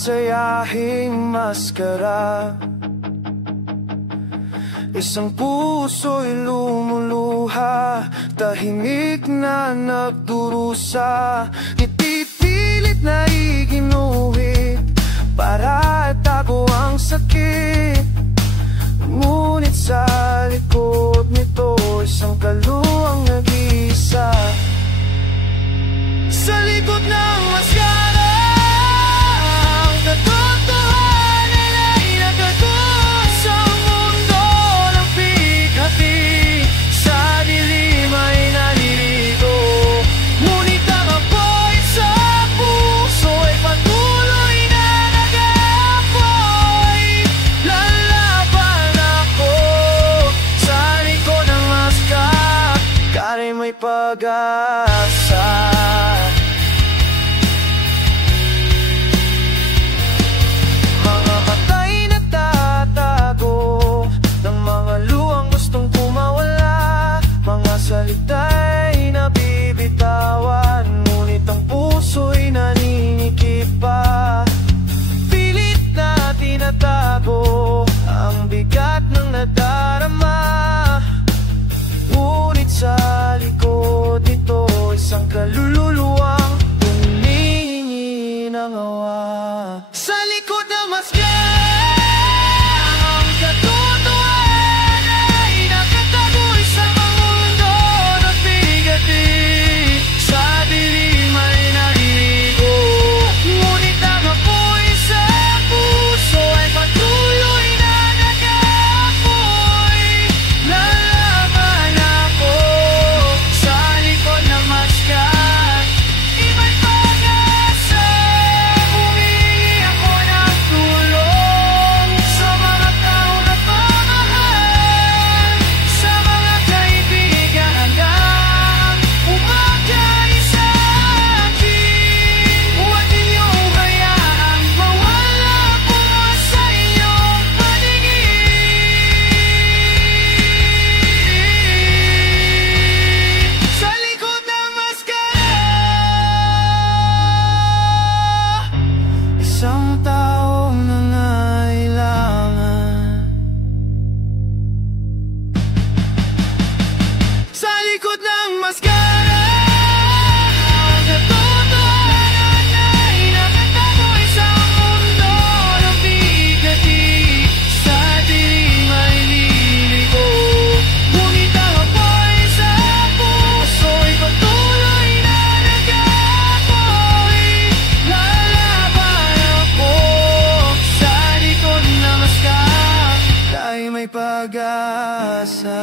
masayahing maskara. Isang puso'y lumuluha, tahimik na nagdurusa. Itipilit na iginuhit para tago ang sakit. Ngunit sa likod nito, isang kaluwang nag-iisa. Sa likod ng maskara, ang katotohanan ay nagkatuon sa mundo ng pighati. Sa dilim ay naliligo, ngunit ang apoy sa puso ay patuloy na nag-aapoy. Lalaban ako sa likod ng maskara, kahit may pag-asa. Salita'y nabibitawan, ngunit ang puso'y naninikip pa. Pilit na tinatago ang bigat ng nadarama, ngunit sa likod nito, isang kaluluwang humihingi ng awa. Sa likod ng maskara, isang taong nangailangan. Sa likod ng maskara, ang katotohanan ay nakataboy sa mundo ng bigati. Sa dilim ay liligo, ngunit ang apoy sa puso'y patuloy na nag-aapoy. May pag-asa.